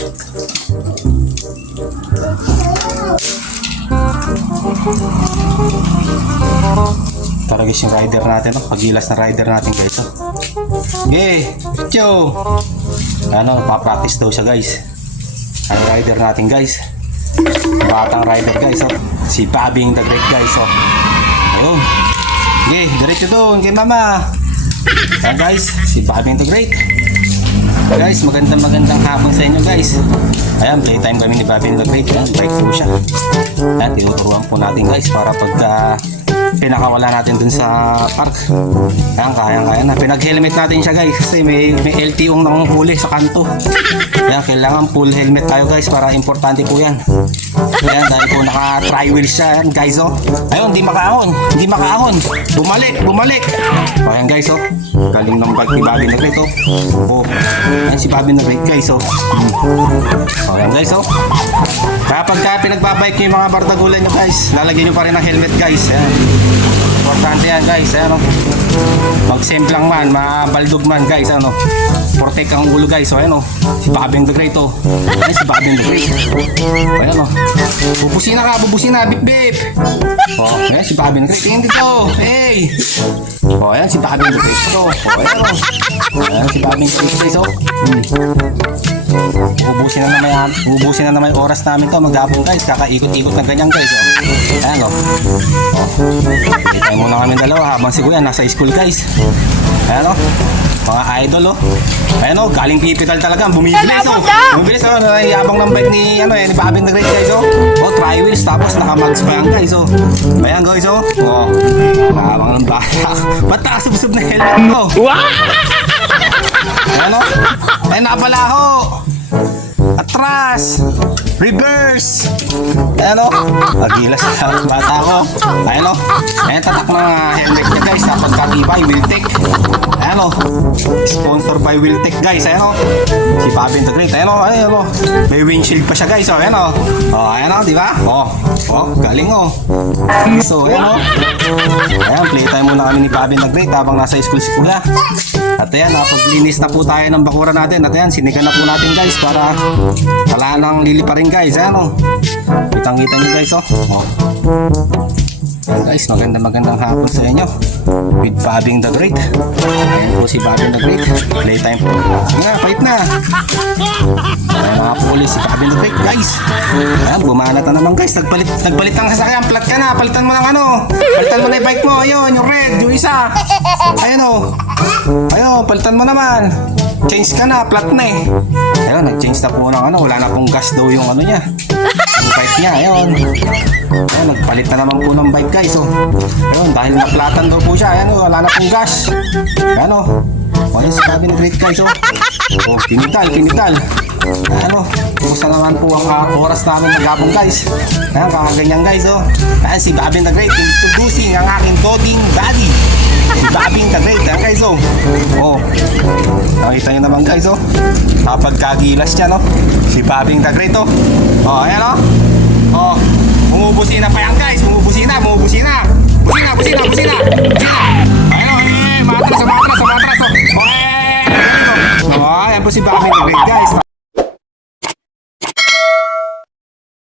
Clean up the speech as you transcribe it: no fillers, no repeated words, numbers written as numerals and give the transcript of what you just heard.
Tara guys, yung rider natin, no? Pagilas na rider natin guys, no? Okay, Joe! Ano, papractice daw siya guys. Ang rider natin guys, batang rider guys, oh. Si Babing the Great guys, oh. Ayun. Okay, diretso doon kay mama. Ayan guys, si Babing the Great. Guys, magandang hapon sa inyo guys. Ayan, playtime kami ni Babing the Great. Ayan, bike po siya. Ayan, tinuturuan po natin guys para pagka pinakawala natin dun sa park. Ayan, kaya na. Pinag-helmet natin siya guys kasi may LTO nanguhuli sa kanto. Ayan, kailangan full helmet tayo guys para importante po yan. Ayan, dahil po naka-tri-wheel siya. Ayan guys, oh. Ayun, hindi makaahon. Bumalik. Ayan guys, oh. Galing ng bike ni Babing the Great, oh. Oh, ayan si Babing the Great guys, oh. Ayan guys, oh. Kaya pagka pinagbabike nyo yung mga bardagulan nyo guys, lalagyan nyo pa rin ng helmet guys. Ayan. Importante yan guys. Ayan, oh. Mag-semplang man, mabaldog man guys. Ano, protect ang ulo guys. So ayan, oh. Si Babing the Great, oh. Ayan si Babing the Great. Ayan, oh. Bubusina ka, bip bip. Oh, ayan si Babing the Great. Tingin dito. Hey. Oh, ayan si Babing the Great. Oh, ayan, oh. Ayan si Babing the Great guys, oh. Ubusin na naman yung oras namin to maghapon guys. Kakaikot-ikot na ganyan guys, oh. Ayan, oh. Tayo muna kami dalawa habang si Kuya nasa school guys. Ayan, oh. Mga idol, oh. Ayan, oh. Galing capital talaga. Bumibilis, oh. Bumibilis, oh. Yabang ng bike ni Babing the Great guys, oh. Oh, tri-wheels tapos naka-mags pa yan guys, oh. Ayan guys, oh. Oh. Yabang ng baka. Ba't nakasubsob na helmet mo? Ayan, oh. Ayan, nakapalaho. Atras. Reverse. Ayan, o. Agilas na bata ko. Ayan, o. Ayan, tatak ng helmet niya guys. Dapat katibay, Wiltec. Ayan, o. Sponsor by Wiltec guys. Ayan, o. Si Babing the Great. Ayan, o. Ayan, o. May windshield pa siya guys. O, ayan, o. O, ayan, o. Diba? O. O, galing, o. So, ayan, o. Ayan, playtime muna kami ni Babing the Great habang nasa school si Kuya. At ayan, napaglinis na po tayo ng bakura natin. At ayan, sinigan na po natin guys para wala nang liliparin guys. Ayan, o. Kitang-kita nyo guys, oh. Oh. Ayan guys, magandang hapon sa inyo with Babing the Great. Ayan po si Babing the Great. Playtime po. Sige nga, fight na. Ayan mga pulis, si Babing the Great guys. Ayan, bumanat na naman guys. Nagpalit ang sasakyan. Plat ka na. Palitan mo ng ano. Palitan mo na yung bike mo. Ayun, yung red, yung isa. Ayun, oh. Ayun, palitan mo naman. Change ka na, plat na eh. Ayun, nag-change na po ng ano. Wala na pong gas daw yung ano niya. Yung bike niya, ayun. Ayun, nagpalit na naman po ng bike guys, oh. Ayun, dahil naplatan daw po siya. Ayun, oh, wala na pong gas. Ayun, oh. Ayun, si Babing the Great guys, oh. Oh, pinital. Ano, kumusta naman po ang oras namin maghapon guys. Ayun, kakaganyan guys, oh. Ayun, si Babing the Great introducing ang aking coding buddy. Si Babing the Great, ayun guys, oh. Oh, nakita nyo naman guys, oh. Kapag kagilas niya, no. Si Babing the Great, oh. Oh, ayan, oh. Oh, bumubusina pa yan guys.